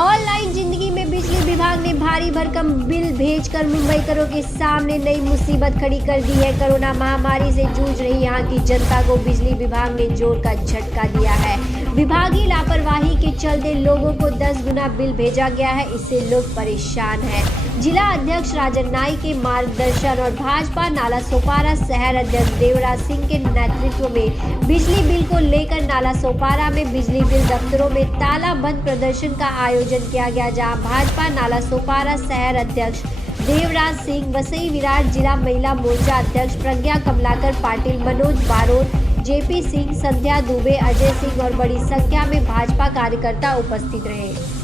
Online जिंदगी में बिजली विभाग ने भारी भरकम बिल भेजकर मुंबईकरों के सामने नई मुसीबत खड़ी कर दी है। कोरोना महामारी से जूझ रही यहां की जनता को बिजली विभाग ने जोर का झटका दिया है। विभागीय लापरवाही के चलते लोगों को 10 गुना बिल भेजा गया है। इससे लोग परेशान हैं। जिला अध्यक्ष राजन नाई के मार्गदर्शन और भाजपा नालासोपारा शहर अध्यक्ष देवराज सिंह के नेतृत्व में बिजली बिल को लेकर नालासोपारा में बिजली बिल दफ्तरों में ताला बंद प्रदर्शन का आयोजन किया गया, जहां भाजपा नालासोपारा शहर अध्यक्ष देवराज सिंह, वसई विराट जिला महिला मोर्चा अध्यक्ष प्रज्ञा कमलाकर पाटिल, मनोज बारोट, जेपी सिंह, संध्या दुबे, अजय सिंह और बड़ी संख्या में भाजपा कार्यकर्ता उपस्थित रहे।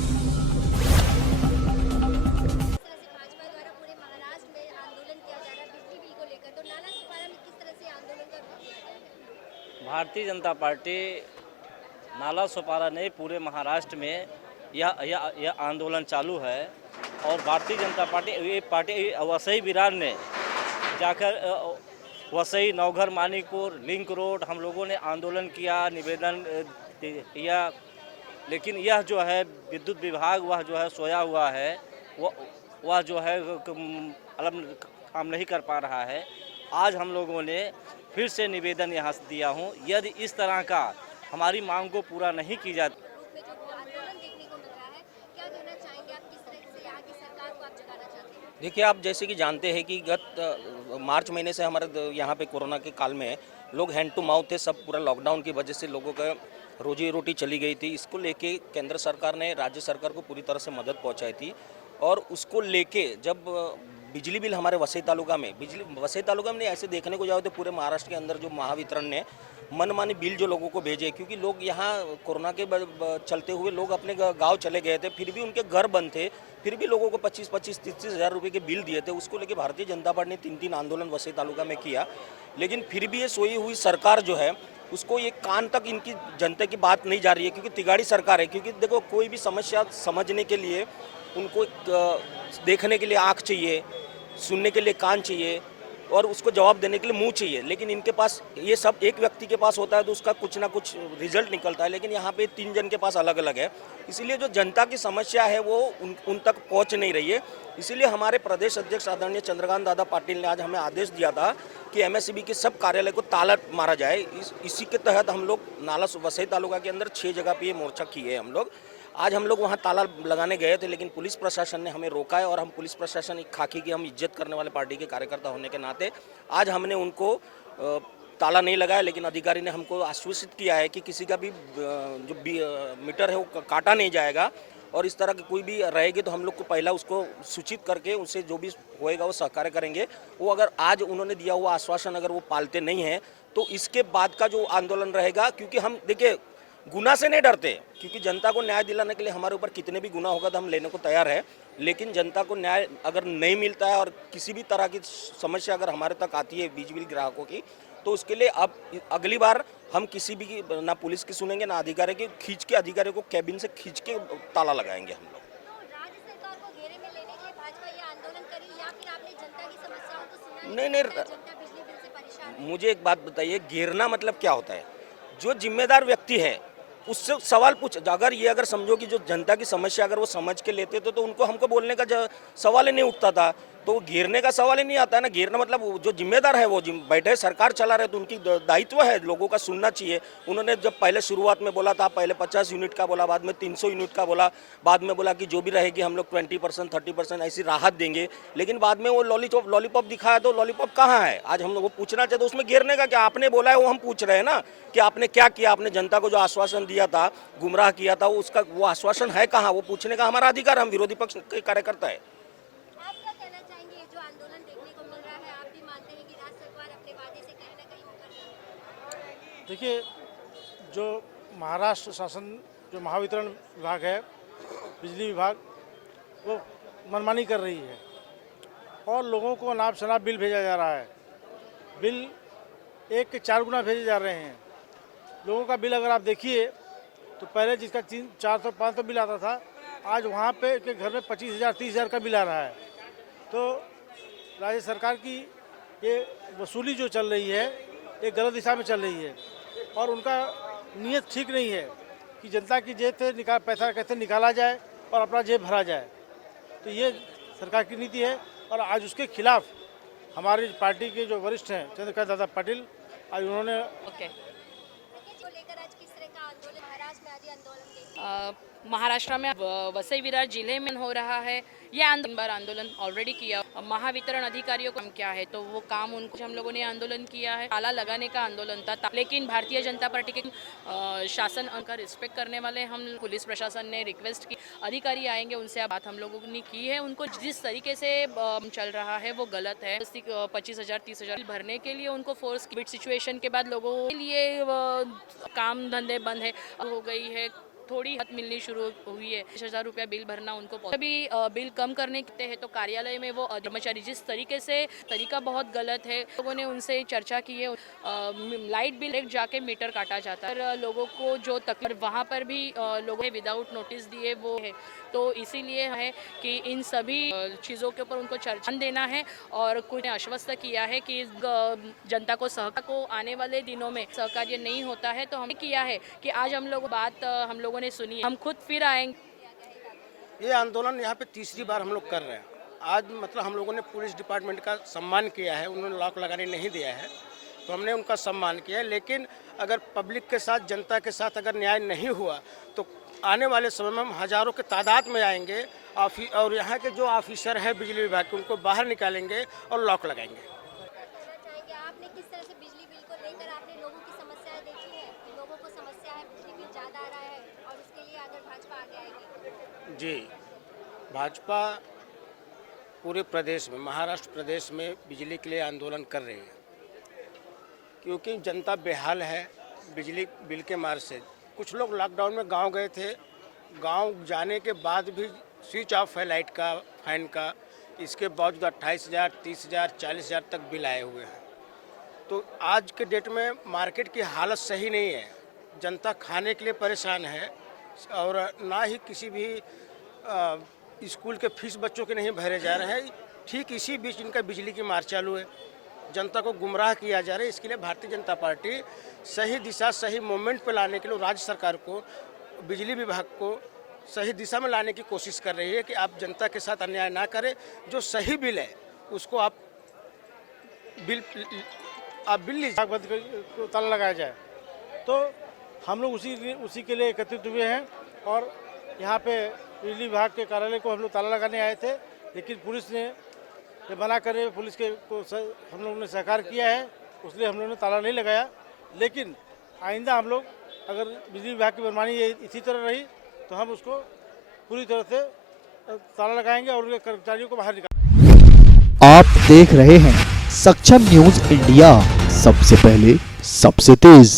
भारतीय जनता पार्टी नालासोपारा ने पूरे महाराष्ट्र में यह आंदोलन चालू है और भारतीय जनता पार्टी वसई विरार ने जाकर वसई, नवघर, मानिकपुर, लिंक रोड हम लोगों ने आंदोलन किया, निवेदन किया, लेकिन यह जो है विद्युत विभाग वह जो है सोया हुआ है, वह जो है काम नहीं कर पा रहा है। आज हम लोगों ने फिर से निवेदन यहाँ से दिया हूँ, यदि इस तरह का हमारी मांग को पूरा नहीं की जाती। देखिए, आप जैसे कि जानते हैं कि गत मार्च महीने से हमारे यहाँ पे कोरोना के काल में लोग हैंड टू माउथ थे, सब पूरा लॉकडाउन की वजह से लोगों का रोजी रोटी चली गई थी। इसको लेके केंद्र सरकार ने राज्य सरकार को पूरी तरह से मदद पहुँचाई थी और उसको लेके जब बिजली बिल हमारे वसई तालुका में ऐसे देखने को जाओ तो पूरे महाराष्ट्र के अंदर जो महावितरण ने मनमानी बिल जो लोगों को भेजे, क्योंकि लोग यहाँ कोरोना के चलते हुए लोग अपने गांव चले गए थे, फिर भी उनके घर बंद थे, फिर भी लोगों को 25-25, 30-30 हज़ार रुपये के बिल दिए थे। उसको लेके भारतीय जनता पार्टी ने 3 आंदोलन वसई तालुका में किया, लेकिन फिर भी ये सोई हुई सरकार जो है उसको ये कान तक इनकी जनता की बात नहीं जा रही है, क्योंकि तिगाड़ी सरकार है। क्योंकि देखो, कोई भी समस्या समझने के लिए उनको देखने के लिए आँख चाहिए, सुनने के लिए कान चाहिए और उसको जवाब देने के लिए मुंह चाहिए, लेकिन इनके पास ये सब एक व्यक्ति के पास होता है तो उसका कुछ ना कुछ रिजल्ट निकलता है, लेकिन यहाँ पे 3 जन के पास अलग अलग है। इसीलिए जो जनता की समस्या है वो उन तक पहुँच नहीं रही है। इसीलिए हमारे प्रदेश अध्यक्ष आदरणीय चंद्रकांत दादा पाटिल ने आज हमें आदेश दिया था कि एमएसईबी के सब कार्यालय को ताला मारा जाए। इसी के तहत हम लोग वसई तालुका के अंदर 6 जगह पे ये मोर्चा किए हैं। आज हम लोग वहाँ ताला लगाने गए थे, लेकिन पुलिस प्रशासन ने हमें रोका है और हम पुलिस प्रशासन एक खाकी की हम इज्जत करने वाले पार्टी के कार्यकर्ता होने के नाते आज हमने उनको ताला नहीं लगाया, लेकिन अधिकारी ने हमको आश्वासित किया है कि किसी का भी जो मीटर है वो काटा नहीं जाएगा और इस तरह की कोई भी रहेगी तो हम लोग को पहला उसको सूचित करके उनसे जो भी होएगा वो सहकार्य करेंगे। वो अगर आज उन्होंने दिया हुआ आश्वासन अगर वो पालते नहीं हैं तो इसके बाद का जो आंदोलन रहेगा, क्योंकि हम देखिए गुना से नहीं डरते, क्योंकि जनता को न्याय दिलाने के लिए हमारे ऊपर कितने भी गुना होगा तो हम लेने को तैयार है, लेकिन जनता को न्याय अगर नहीं मिलता है और किसी भी तरह की समस्या अगर हमारे तक आती है बिजली ग्राहकों की, तो उसके लिए अब अगली बार हम किसी भी ना पुलिस की सुनेंगे ना अधिकारी की, खींच के अधिकारी को कैबिन से खींच के ताला लगाएंगे हम लोग। नहीं, मुझे एक बात बताइए, घेरना मतलब क्या होता है? जो जिम्मेदार व्यक्ति है उससे सवाल पूछ, अगर समझो कि जो जनता की समस्या अगर वो समझ के लेते तो उनको हमको बोलने का सवाल ही नहीं उठता था, तो घेरने का सवाल ही नहीं आता है ना। घेरना मतलब जो जिम्मेदार है वो बैठे सरकार चला रहे तो उनकी दायित्व है लोगों का सुनना चाहिए। उन्होंने जब पहले शुरुआत में बोला था, पहले 50 यूनिट का बोला, बाद में 300 यूनिट का बोला, बाद में बोला कि जो भी रहेगी हम लोग 20%, 30% ऐसी राहत देंगे, लेकिन बाद में वो लॉलीपॉप दिखाया तो लॉलीपॉप कहाँ है? आज हम लोग वो पूछना चाहते, उसमें घेरने का क्या? आपने बोला है वो हम पूछ रहे हैं ना कि आपने क्या किया, आपने जनता को जो आश्वासन दिया था, गुमराह किया था, उसका वो आश्वासन है कहाँ? वो पूछने का हमारा अधिकार, हम विरोधी पक्ष के कार्यकर्ता है। देखिए, जो महाराष्ट्र शासन जो महावितरण विभाग है, बिजली विभाग, वो मनमानी कर रही है और लोगों को अनाप शनाप बिल भेजा जा रहा है। बिल 1 के 4 गुना भेजे जा रहे हैं। लोगों का बिल अगर आप देखिए तो पहले जिसका 400-500 बिल आता था, आज वहाँ पे के घर में 25,000 30,000 का बिल आ रहा है। तो राज्य सरकार की ये वसूली जो चल रही है ये गलत दिशा में चल रही है और उनका नीयत ठीक नहीं है कि जनता की जेब से पैसा कैसे निकाला जाए और अपना जेब भरा जाए। तो ये सरकार की नीति है और आज उसके खिलाफ हमारी पार्टी के जो वरिष्ठ हैं चंद्रकांत दादा पाटिल, आज उन्होंने को लेकर आज किस तरह का आंदोलन महाराष्ट्र में आज ये आंदोलन देखिए। महाराष्ट्र में वसई विरार जिले में हो रहा है। ये आंदोलन ऑलरेडी किया। महावितरण अधिकारियों का काम क्या है, तो वो काम उनको हम लोगों ने आंदोलन किया है। ताला लगाने का आंदोलन था, लेकिन भारतीय जनता पार्टी के शासन का रिस्पेक्ट करने वाले हम पुलिस प्रशासन ने रिक्वेस्ट की, अधिकारी आएंगे उनसे बात हम लोगों ने की है। उनको जिस तरीके से चल रहा है वो गलत है। 25,000 30,000 भरने के लिए उनको फोर्स कोविड सिचुएशन के बाद लोगों के लिए काम धंधे बंद है हो गई है, थोड़ी हद मिलनी शुरू हुई है। 6,000 रुपया बिल भरना उनको अभी बिल कम करने के हैं, तो कार्यालय में वो कर्मचारी जिस तरीके से तरीका बहुत गलत है। लोगों ने उनसे चर्चा की है। लाइट बिल एक जाके मीटर काटा जाता है, लोगों को जो तकलीफ वहाँ पर भी लोगों ने विदाउट नोटिस दिए वो है। तो इसीलिए है कि इन सभी चीज़ों के ऊपर उनको चर्चा देना है और कुछ ने आश्वस्त किया है कि जनता को सहकार को आने वाले दिनों में सहकार्य नहीं होता है। तो हमने किया है कि आज हम लोगों ने सुनी, हम खुद फिर आएंगे। ये आंदोलन यहाँ पे तीसरी बार हम लोग कर रहे हैं। आज मतलब हम लोगों ने पुलिस डिपार्टमेंट का सम्मान किया है, उन्होंने लॉक लगाने नहीं दिया है तो हमने उनका सम्मान किया है। लेकिन अगर पब्लिक के साथ, जनता के साथ अगर न्याय नहीं हुआ तो आने वाले समय में हम हज़ारों के तादाद में आएंगे और यहाँ के जो ऑफिसर हैं बिजली विभाग के उनको बाहर निकालेंगे और लॉक लगाएंगे। आपने किस तरह से बिजली बिल को लेकर आपने लोगों की समस्याएं देखी है कि लोगों को समस्या है, बिजली बिल ज़्यादा आ रहा है और उसके लिए अगर भाजपा आगे आएगी? जी, भाजपा पूरे प्रदेश में, महाराष्ट्र प्रदेश में बिजली के लिए आंदोलन कर रही है क्योंकि जनता बेहाल है बिजली बिल के मार से। कुछ लोग लॉकडाउन में गांव गए थे, गांव जाने के बाद भी स्विच ऑफ है लाइट का, फैन का। इसके बावजूद 28,000 30,000 40,000 तक बिल आए हुए हैं। तो आज के डेट में मार्केट की हालत सही नहीं है, जनता खाने के लिए परेशान है और ना ही किसी भी स्कूल के फीस बच्चों के नहीं भरे जा रहे हैं। ठीक इसी बीच इनका बिजली की मार चालू है, जनता को गुमराह किया जा रहा है। इसके लिए भारतीय जनता पार्टी सही दिशा, सही मोमेंट पे लाने के लिए राज्य सरकार को, बिजली विभाग को सही दिशा में लाने की कोशिश कर रही है कि आप जनता के साथ अन्याय ना करें। जो सही बिल है उसको आप बिल लीजिए, को ताला लगाया जाए। तो हम लोग उसी के लिए एकत्रित हुए हैं और यहाँ पे बिजली विभाग के कार्यालय को हम लोग ताला लगाने आए थे, लेकिन पुलिस ने ये मना करे। पुलिस के को हम लोगों ने सहकार किया है, उसलिए हम लोगों ने ताला नहीं लगाया। लेकिन आइंदा हम लोग अगर बिजली विभाग की मनमानी इसी तरह रही तो हम उसको पूरी तरह से ताला लगाएंगे और उनके कर्मचारियों को बाहर निकालेंगे। आप देख रहे हैं सक्षम न्यूज इंडिया, सबसे पहले सबसे तेज।